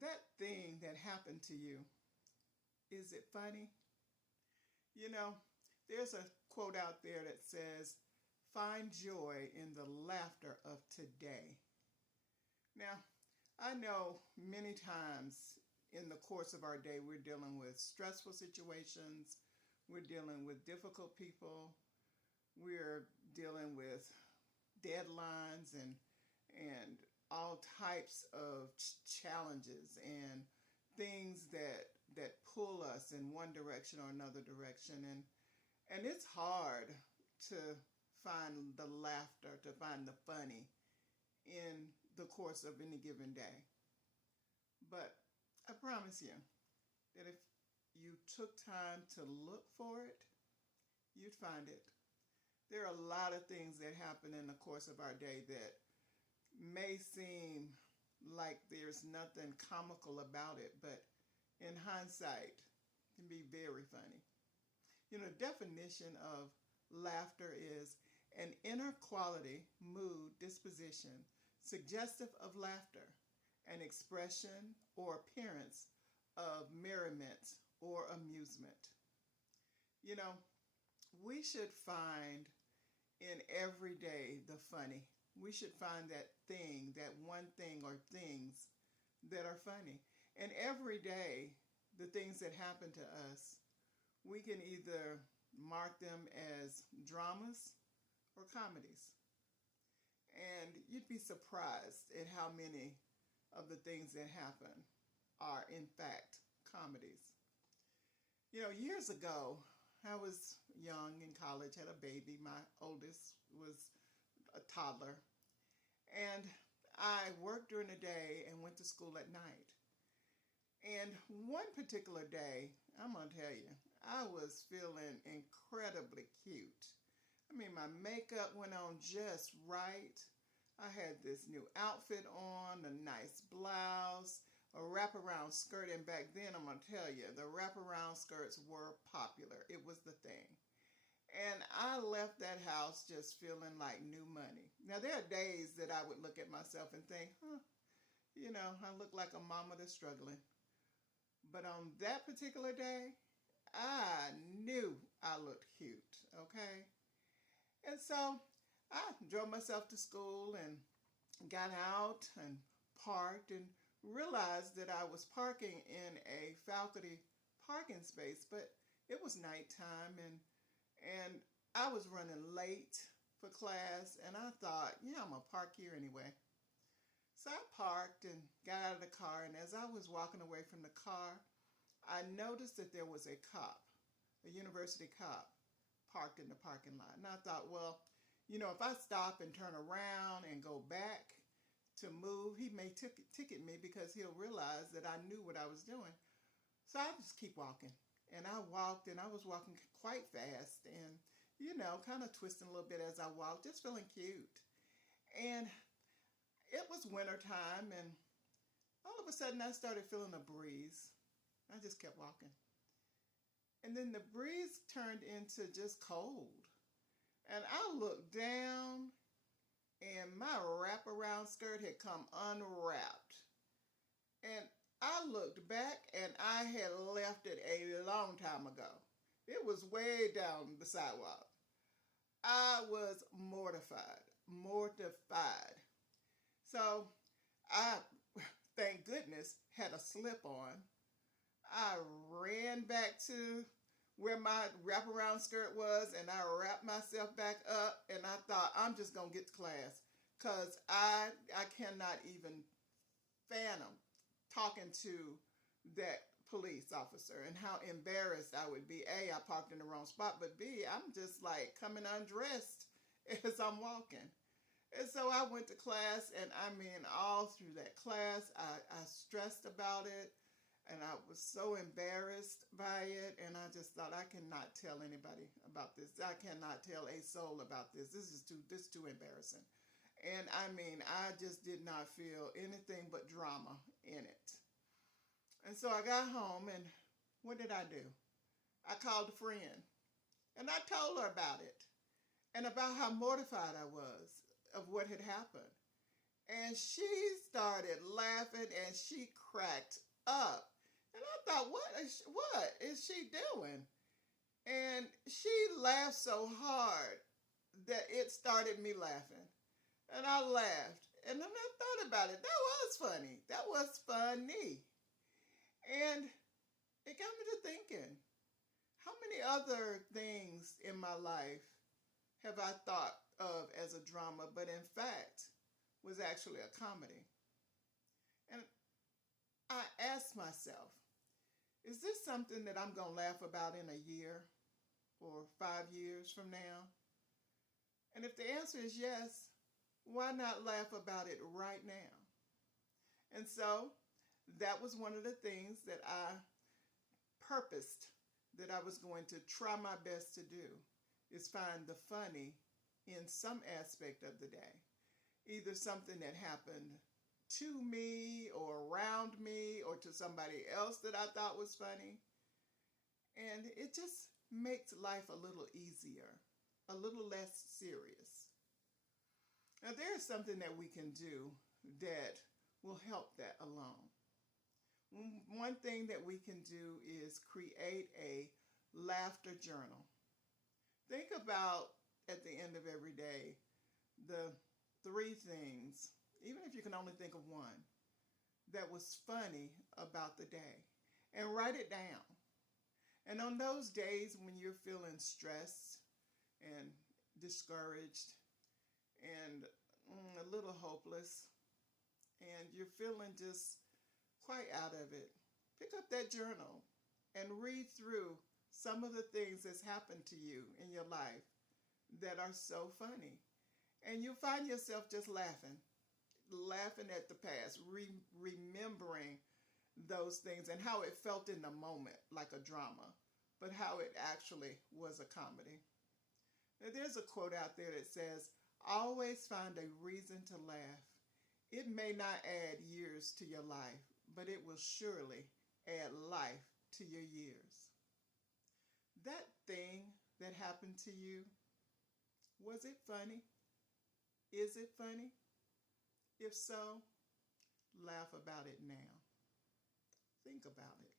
That thing that happened to you, is it funny? You know, there's a quote out there that says, find joy in the laughter of today. Now, I know many times in the course of our day we're dealing with stressful situations, we're dealing with difficult people, we're dealing with deadlines and all types of challenges and things that pull us in one direction or another direction, and it's hard to find the laughter, to find the funny in the course of any given day. But I promise you that if you took time to look for it, you'd find it. There are a lot of things that happen in the course of our day that may seem like there's nothing comical about it, but in hindsight, it can be very funny. You know, the definition of laughter is an inner quality, mood, disposition, suggestive of laughter, an expression or appearance of merriment or amusement. You know, we should find in every day the funny. We should find that thing, that one thing or things that are funny. And every day, the things that happen to us, we can either mark them as dramas or comedies. And you'd be surprised at how many of the things that happen are, in fact, comedies. You know, years ago, I was young in college, had a baby. My oldest was a toddler. And I worked during the day and went to school at night. And one particular day, I'm going to tell you, I was feeling incredibly cute. I mean, my makeup went on just right. I had this new outfit on, a nice blouse, a wraparound skirt, and back then, I'm going to tell you, the wraparound skirts were popular. It was the thing. And I left that house just feeling like new money. Now, there are days that I would look at myself and think, you know, I look like a mama that's struggling. But on that particular day, I knew I looked cute, okay? And so I drove myself to school and got out and parked and realized that I was parking in a faculty parking space, but it was nighttime and I was running late for class, and I thought, yeah, I'm going to park here anyway. So I parked and got out of the car, and as I was walking away from the car, I noticed that there was a cop, a university cop, parked in the parking lot. And I thought, well, you know, if I stop and turn around and go back to move, he may ticket me because he'll realize that I knew what I was doing. So I just keep walking. And I walked, and I was walking quite fast and, you know, kind of twisting a little bit as I walked, just feeling cute. And it was wintertime, and all of a sudden I started feeling a breeze. I just kept walking. And then the breeze turned into just cold. And I looked down, and my wraparound skirt had come unwrapped. And I looked back, and I had left it a long time ago. It was way down the sidewalk. I was mortified. So I, thank goodness, had a slip on. I ran back to where my wraparound skirt was, and I wrapped myself back up, and I thought, I'm just going to get to class because I cannot even fathom talking to that police officer and how embarrassed I would be. A, I parked in the wrong spot, but B, I'm just like coming undressed as I'm walking. And so I went to class, and I mean, all through that class, I stressed about it, and I was so embarrassed by it, and I just thought, I cannot tell anybody about this. I cannot tell a soul about this. This is too embarrassing. And I mean, I just did not feel anything but drama in it. And so I got home, and what did I do? I called a friend, and I told her about it, and about how mortified I was of what had happened. And she started laughing and she cracked up. And I thought, what is she doing? And she laughed so hard that it started me laughing. And I laughed. And then I thought about it. That was funny. That was funny. And it got me to thinking, how many other things in my life have I thought of as a drama, but in fact was actually a comedy? And I asked myself, is this something that I'm going to laugh about in a year or 5 years from now? And if the answer is yes, why not laugh about it right now? And so that was one of the things that I purposed that I was going to try my best to do, is find the funny in some aspect of the day. Either something that happened to me or around me or to somebody else that I thought was funny. And it just makes life a little easier, a little less serious. Now, there's something that we can do that will help that along. One thing that we can do is create a laughter journal. Think about, at the end of every day, the 3 things, even if you can only think of one, that was funny about the day, and write it down. And on those days when you're feeling stressed and discouraged and a little hopeless, and you're feeling just quite out of it, pick up that journal and read through some of the things that's happened to you in your life that are so funny. And you'll find yourself just laughing at the past, remembering those things and how it felt in the moment, like a drama, but how it actually was a comedy. Now, there's a quote out there that says, always find a reason to laugh. It may not add years to your life, but it will surely add life to your years. That thing that happened to you, was it funny? Is it funny? If so, laugh about it now. Think about it.